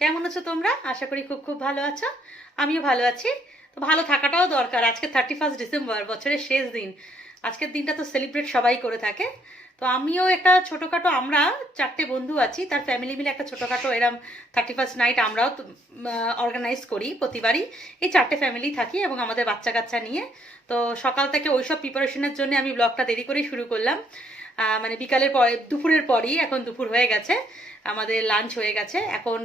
কেমন আছো তোমরা? আশা করি খুব খুব ভালো আছো। আমিও ভালো আছি। তো ভালো থাকাটাও দরকার। আজকে 31 ডিসেম্বর, বছরের শেষ দিন। আজকের দিনটা তো সেলিব্রেট সবাই করে থাকে। তো আমিও একটা ছোটোখাটো, আমরা 4টে বন্ধু আছি, তার ফ্যামিলি মিলে একটা ছোটোখাটো এরম 31 নাইট আমরাও অর্গানাইজ করি প্রতিবারই। এই 4টে ফ্যামিলি থাকি এবং আমাদের বাচ্চা কাচ্চা নিয়ে। তো সকাল থেকে ওইসব প্রিপারেশনের জন্য আমি ব্লগটা দেরি করেই শুরু করলাম। মানে বিকালের পরে, দুপুরের পরই, এখন দুপুর হয়ে গেছে, আমাদের লাঞ্চ হয়ে গেছে। এখন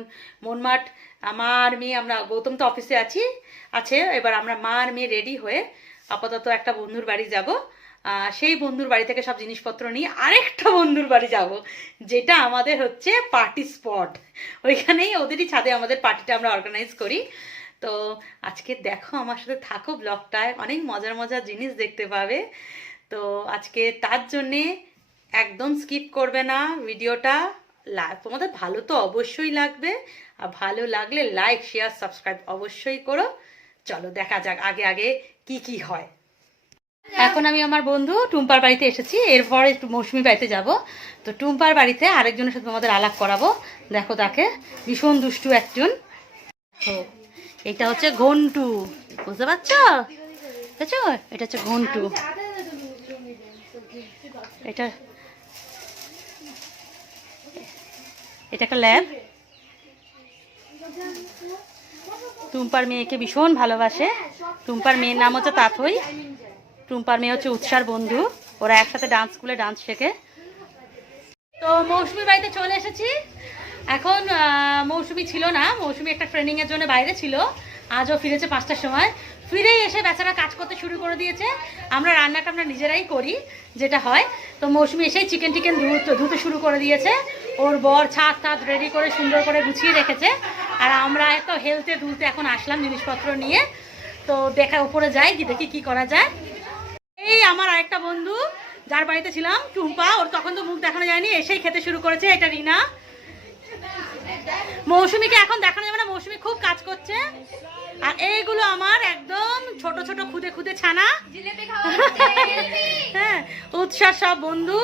মনমাট আমার মেয়ে, আমরা গৌতম তো অফিসে আছে, এবার আমরা মা আর মেয়ে রেডি হয়ে আপাতত একটা বন্ধুর বাড়ি যাব। সেই বন্ধুর বাড়ি থেকে সব জিনিসপত্র নিয়ে আরেকটা বন্ধুর বাড়ি যাব, যেটা আমাদের হচ্ছে পার্টি স্পট। ওইখানেই ওদেরই ছাদে আমাদের পার্টিটা আমরা অর্গানাইজ করি। তো আজকে দেখো, আমার সাথে থাকো, ব্লগটায় অনেক মজার মজার জিনিস দেখতে পাবে। তো আজকে তার জন্যে একদম স্কিপ করবে না ভিডিওটা। তোমাদের ভালো তো অবশ্যই লাগবে, আর ভালো লাগলে লাইক শেয়ার সাবস্ক্রাইব অবশ্যই করো। চলো দেখা যাক আগে আগে কি কি হয়। এখন আমি আমার বন্ধু টুম্পার বাড়িতে এসেছি, এরপরে একটু মৌসুমি বাড়িতে যাব। তো টুম্পার বাড়িতে আরেকজনের সাথে তোমাদের আলাপ করাবো। দেখো তাকে, ভীষণ দুষ্টু একজন। এটা হচ্ছে ঘন্টু, বুঝতে পারছো? বুঝেছো? এটা হচ্ছে ঘন্টু। এটা একটা ল্যাব। টুম্পার মেয়েকে ভীষণ ভালোবাসে। টুম্পার মেয়ের নাম হচ্ছে তাথই। টুম্পার মেয়ে হচ্ছে উৎসার বন্ধু। ওরা একসাথে ডান্স স্কুলে ডান্স শেখে। তো মৌসুমির বাড়িতে চলে এসেছি। এখন মৌসুমি ছিল না, মৌসুমি একটা ট্রেনিংয়ের জন্য বাইরে ছিল। আজও ফিরেছে 5টার সময়। ফিরেই এসে বেচারা কাজ করতে শুরু করে দিয়েছে। আমরা রান্নাটা আমরা নিজেরাই করি, যেটা হয়। তো মৌসুমি এসেই চিকেন ধুতে শুরু করে দিয়েছে। ওর বর ছাদ রেডি করে সুন্দর করে গুছিয়ে রেখেছে। আর আমরা এত হেলতে দুলতে এখন আসলাম জিনিসপত্র নিয়ে। তো দেখা উপরে যাই, দেখি কি করা যায়। এই আমার আরেকটা বন্ধু যার বাড়িতে ছিলাম, টুম্পা, ওর তখন তো মুখ দেখানো যায়নি, এসেই খেতে শুরু করেছে। এটা রিনা। মৌসুমিকে এখন দেখানো যাবে না, মৌসুমি খুব কাজ করছে। আর এইগুলো আমার একদম ছোট ছোট খুদে খুদে ছানা, হ্যাঁ, উৎসার সব বন্ধু।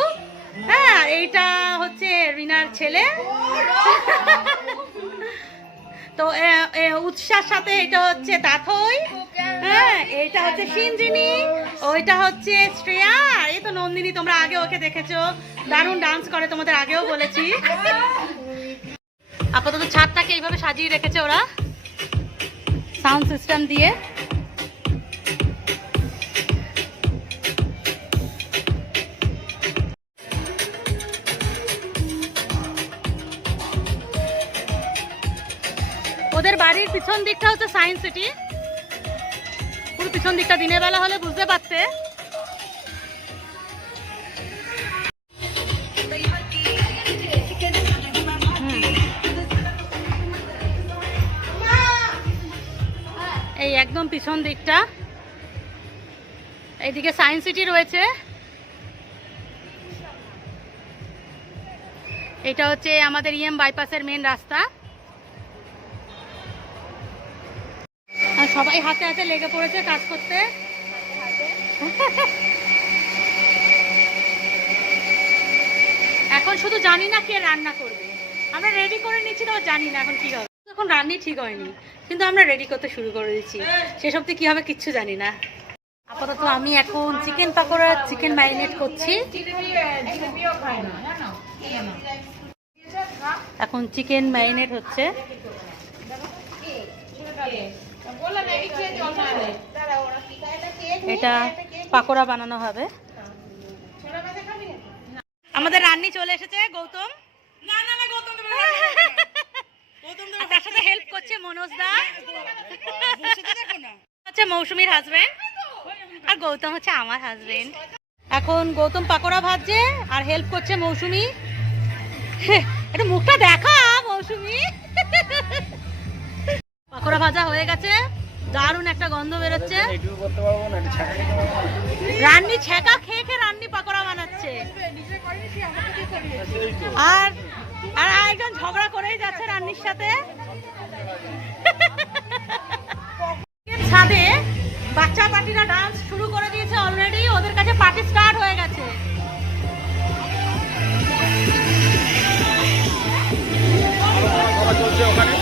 হ্যাঁ, এইটা হচ্ছে রিনার ছেলে। তো উৎসার সাথে এটা হচ্ছে তাথই, হ্যাঁ, এইটা হচ্ছে সিনজিনি, ওইটা হচ্ছে শ্রেয়া, আর এই তো নন্দিনী। তোমরা আগে ওকে দেখেছো, দারুণ ডান্স করে, তোমাদের আগেও বলেছি। আপাতত ছাদটাকে এইভাবে সাজিয়ে রেখেছে ওরা সাউন্ড সিস্টেম দিয়ে। ওদের বাড়ির পিছন দিকটা হচ্ছে সায়েন্স সিটি। পুরো পিছন দিকটা দিনের বেলা হলে বুঝতে পারতে। এই একদম পিছন দিকটা, এইদিকে সায়েন্স সিটি রয়েছে। এটা হচ্ছে আমাদের ইএম বাইপাসের মেন রাস্তা। আর সবাই হাতে হাতে লেগে পড়েছে কাজ করতে। এখন শুধু জানি না কে রান্না করবে। আমরা রেডি করে নিচ্ছি, তো জানি না এখন কি হবে। এখন রান্নাই ঠিক হয়নি, কিন্তু আমরা রেডি করতে শুরু করে দিচ্ছি। সেসব কি হবে কিচ্ছু জানি না। আপাতত আমি এখন চিকেন পাকোড়া, চিকেন ম্যারিনেট করছি। এখন চিকেন ম্যারিনেট হচ্ছে। এটা পাকোড়া বানানো হবে। আমাদের রান্নি চলে এসেছে, গৌতম। তার সাথে হেল্প করছে মনোজ দা, হচ্ছে মৌসুমীর হাজবেন্ড, আর গৌতম হচ্ছে আমার হাজবেন্ড। এখন গৌতম পাকোড়া ভাজছে আর হেল্প করছে মৌসুমী। একটু মুখটা দেখা মৌসুমী। পাকোড়া ভাজা হয়ে গেছে, দারুণ একটা গন্ধ বেরোচ্ছে। রান্নি ছেঁকা খেয়ে খেয়ে রান্নি পাকোড়া বানাচ্ছে। আর আরেকজন ঝগড়া করেই যাচ্ছে রান্নির সাথে। ছাদে বাচ্চা পার্টিরা ডান্স শুরু করে দিয়েছে অলরেডি। ওদের কাছে পার্টি স্টার্ট হয়ে গেছে। চলছে ওখানে।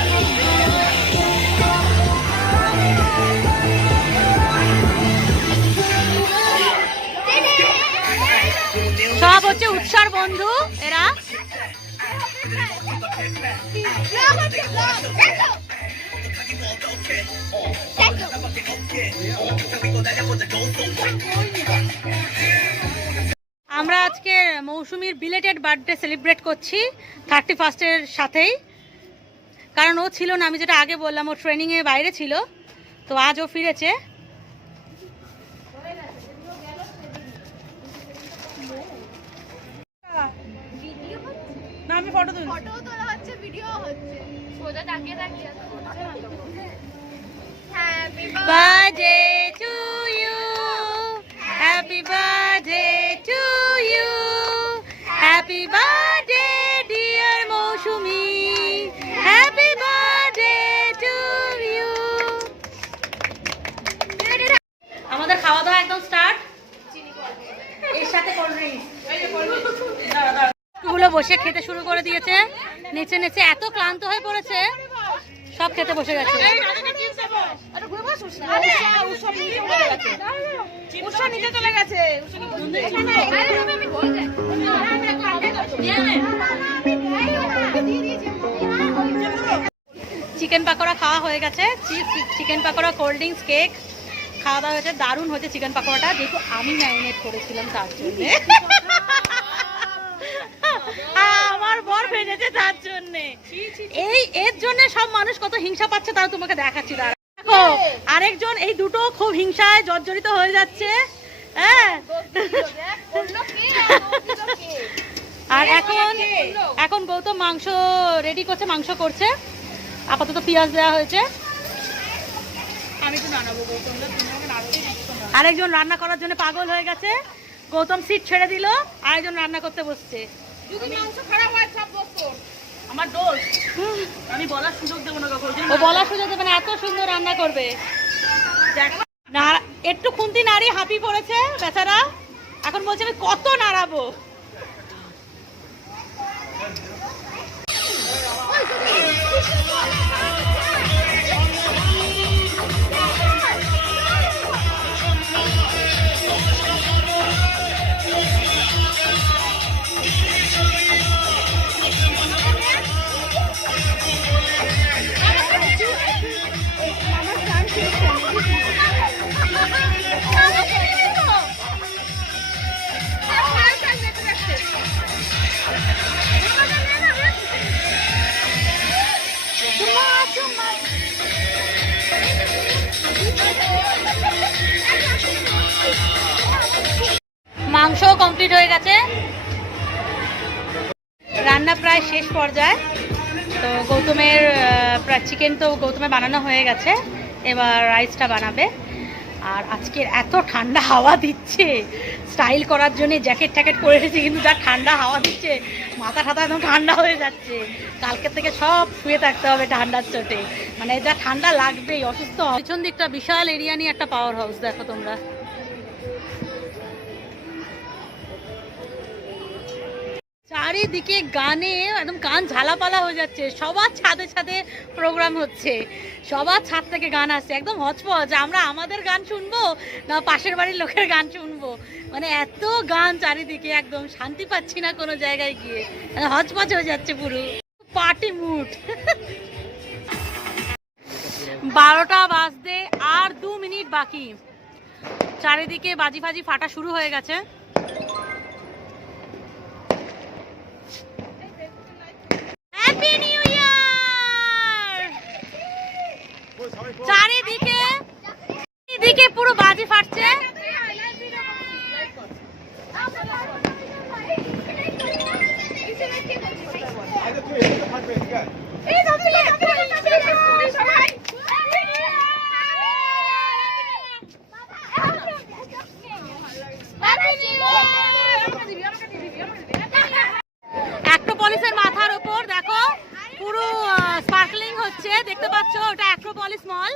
আমরা আজকে মৌসুমীর বিলেটেড বার্থডে সেলিব্রেট করছি 31 সাথেই, কারণ ও ছিল না, আমি যেটা আগে বললাম ও ট্রেনিংয়ে বাইরে ছিল, তো আজ ও ফিরেছে। না আমি ফটো তুলছি, ফটো তোলা হচ্ছে, ভিডিও হচ্ছে, সোজা তাকিয়ে তাকিয়ে happy birthday to you, happy birthday to you, happy birthday dear Moushumi, happy birthday to you. আমাদের খাওয়া দাওয়া একদম স্টার্ট, এর সাথে কোল্ড ড্রিঙ্কস গুলো বসে খেতে শুরু করে দিয়েছে। নেচে নেচে এত ক্লান্ত হয়ে পড়েছে, সব খেতে বসে গেছে। চিকেন পাকোড়া খাওয়া হয়ে গেছে, chicken pakora, cold drinks, cake খাওয়া দাওয়া হয়েছে। দারুণ হয়েছে চিকেন পাকোড়াটা, যেহেতু আমি ম্যারিনেট করেছিলাম তার জন্য, আমার বর ভেজেছে তার জন্য। এর জন্য সব মানুষ কত হিংসা পাচ্ছে তাও তোমাকে দেখাচ্ছি। দেখো আরেকজন, এই দুটো খুব হিংসায় জর্জরিত হয়ে যাচ্ছে। হ্যাঁ, আর এখন গৌতম মাংস রেডি করছে, মাংস করছে, আপাতত পেঁয়াজ দেওয়া হয়েছে। আরেকজন রান্না করার জন্য পাগল হয়ে গেছে, গৌতম সিট ছেড়ে দিল, আরেকজন রান্না করতে বসছে। আমার দোষ, আমি বলার সুযোগ দেবো না, ও বলার সুযোগ দেবে না, এত সুন্দর রান্না করবে। একটু খুন্তি নাড়ি হাঁপিয়ে পড়েছে বেচারা, এখন বলছে আমি কত নাড়াবো। মাংস কমপ্লিট হয়ে গেছে, রান্না প্রায় শেষ পর্যায়ে। তো গৌতমের চিকেন তো গৌতমের বানানো হয়ে গেছে, এবার রাইসটা বানাবে। আর আজকের এত ঠান্ডা হাওয়া দিচ্ছে, স্টাইল করার জন্য জ্যাকেট ট্যাকেট করে এসেছি, কিন্তু যা ঠান্ডা হাওয়া দিচ্ছে মাথা ঠাথা একদম ঠান্ডা হয়ে যাচ্ছে। কালকে থেকে সব শুয়ে থাকতে হবে ঠান্ডার চোটে, মানে যা ঠান্ডা লাগবেই, অসুস্থ। পিছন দিকটা বিশাল এরিয়া নিয়ে একটা পাওয়ার হাউস, দেখো তোমরা। চারিদিকে গানে একদম কান ঝালাপালা হয়ে যাচ্ছে, সবার ছাদে ছাদে প্রোগ্রাম হচ্ছে, সবার ছাদ থেকে গান আসছে, একদম হচপচ। আমরা আমাদের গান শুনবো না পাশের বাড়ির লোকের গান শুনবো, মানে এত গান চারিদিকে, একদম শান্তি পাচ্ছি না কোনো জায়গায় গিয়ে, হচপচ হয়ে যাচ্ছে পুরো পার্টি মুড। 12টা বাজতে আর 2 মিনিট বাকি, চারিদিকে বাজি ফাজি ফাটা শুরু হয়ে গেছে। হ্যাপি নিউ ইয়ার! চারিদিকে পুরো বাজি ফাটছে। অ্যাক্রোপলিসের মাথার উপর দেখো পুরো স্পার্কলিং হচ্ছে, দেখতে পাচ্ছ, ওটা অ্যাক্রোপলিস মল,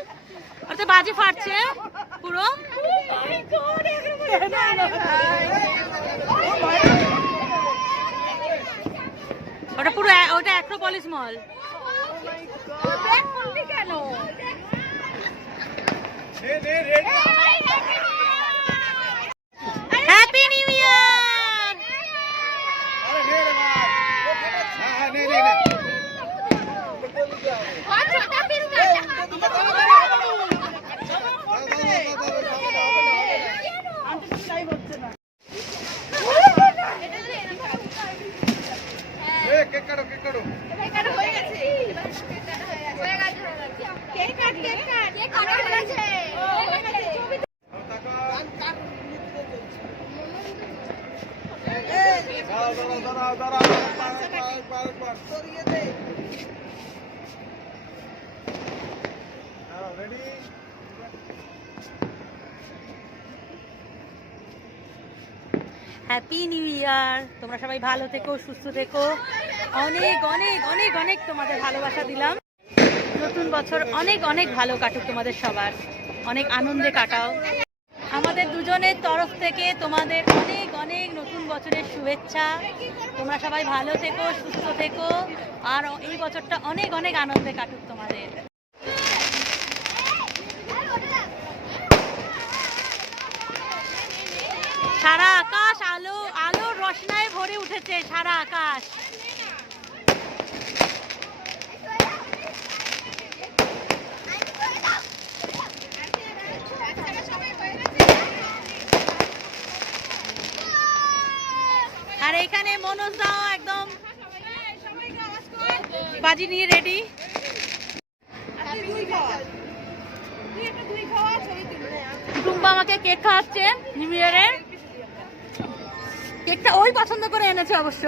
ওটা বাজি ফাটছে পুরো। ওটা পুরো, ওটা অ্যাক্রোপলিস মল। হ্যাপি নিউ ইয়ার! হ্যাপি নিউ ইয়ার। তোমরা সবাই ভালো থেকো, সুস্থ থেকো। অনেক অনেক অনেক অনেক তোমাদের ভালোবাসা দিলাম। নতুন বছর অনেক অনেক ভালো কাটুক তোমাদের সবার, অনেক আনন্দে কাটাও। আমাদের দুজনের তরফ থেকে তোমাদের অনেক অনেক নতুন বছরের শুভেচ্ছা। তোমরা সবাই ভালো থেকো, সুস্থ থেকো, আর এই বছরটা অনেক অনেক আনন্দে কাটুক তোমাদের। সারা আকাশ আলো আলোর রোশনায় ভরে উঠেছে, সারা আকাশ। আর এখানে মনোজ দাও একদম বাজি নিয়ে রেডি। টুম্পা আমাকে কেক খাওয়াচ্ছে নিউ ইয়ারের। কেকটা ওই পছন্দ করে এনেছে অবশ্য।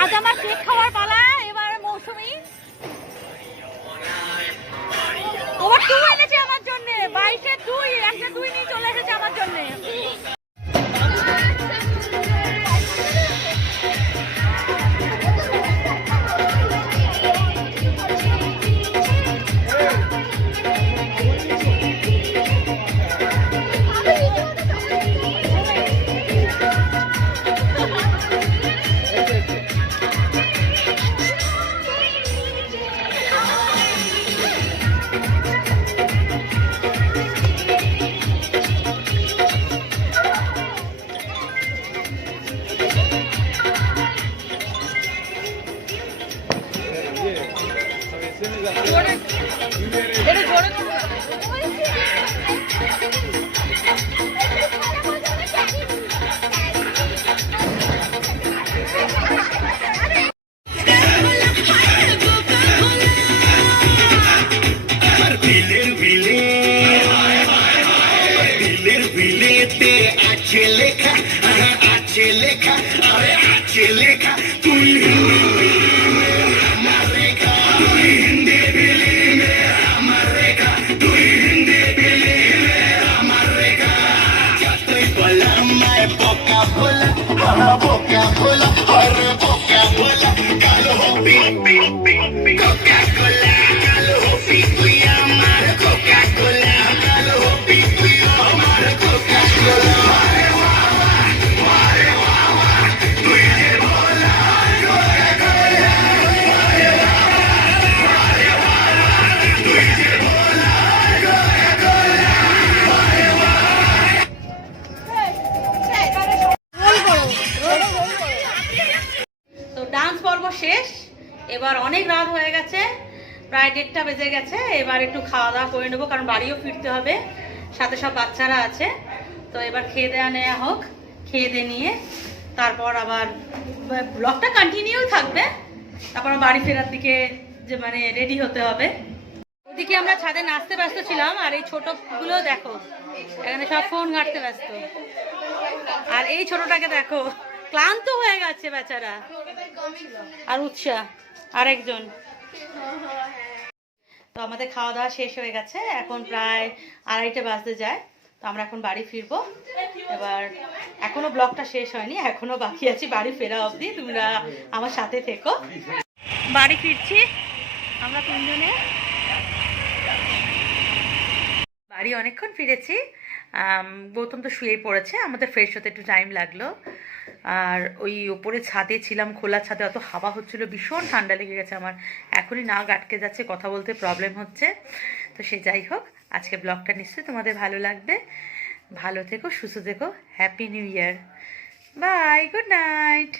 আজ আমার কেক খাওয়ার পালা। এবার মৌসুমি ওভার 2 এনেছে আমার জন্য। 22-এর 2, একটা 2 নিয়ে চলে এসেছে আমার জন্য। শেষ। এবার অনেক রাত হয়ে গেছে, প্রায় 1:30টা বেজে গেছে। এবার একটু খাওয়া দাওয়া করে নেবো, কারণ বাড়িও ফিরতে হবে, সাথে সব বাচ্চারা আছে। তো এবার খেয়ে দেওয়া নেওয়া হোক। খেয়ে দিয়ে নিয়ে তারপর আবার ব্লগটা কন্টিনিউ থাকবে। তারপর বাড়ি ফেরার দিকে যে মানে রেডি হতে হবে। ওদিকে আমরা ছাদে নাচতে ব্যস্ত ছিলাম, আর এই ছোটগুলো দেখো এখানে সব ফোন ঘাঁটতে ব্যস্ত। আর এই ছোটটাকে দেখো ক্লান্ত হয়ে গেছে বেচারা। আর উৎসাহ আরেকজন। তো আমাদের খাওয়া দাওয়া শেষ হয়ে গেছে, এখন প্রায় 2:30 বাজতে যায়। তো আমরা এখন বাড়ি ফিরবো। এবার এখনো ব্লগটা শেষ হয়নি, এখনো বাকি আছে বাড়ি ফেরা অবধি। তোমরা আমার সাথে থেকো। বাড়ি ফিরছি আমরা তিনজনে। বাড়ি অনেকক্ষণ ফিরেছি। গৌতম তো শুয়েই পড়েছে, আমাদের ফ্রেশ হতে একটু টাইম লাগলো। আর ওই ওপরে ছাদে ছিলাম, খোলা ছাদে, অত হাওয়া হচ্ছিলো, ভীষণ ঠান্ডা লেগে গেছে আমার। এখনই নাক আটকে যাচ্ছে, কথা বলতে প্রবলেম হচ্ছে। তো সে যাই হোক, আজকে ব্লগটা নিশ্চয়ই তোমাদের ভালো লাগবে। ভালো থেকো, সুস্থ থেকো। Happy new year. Bye, good night.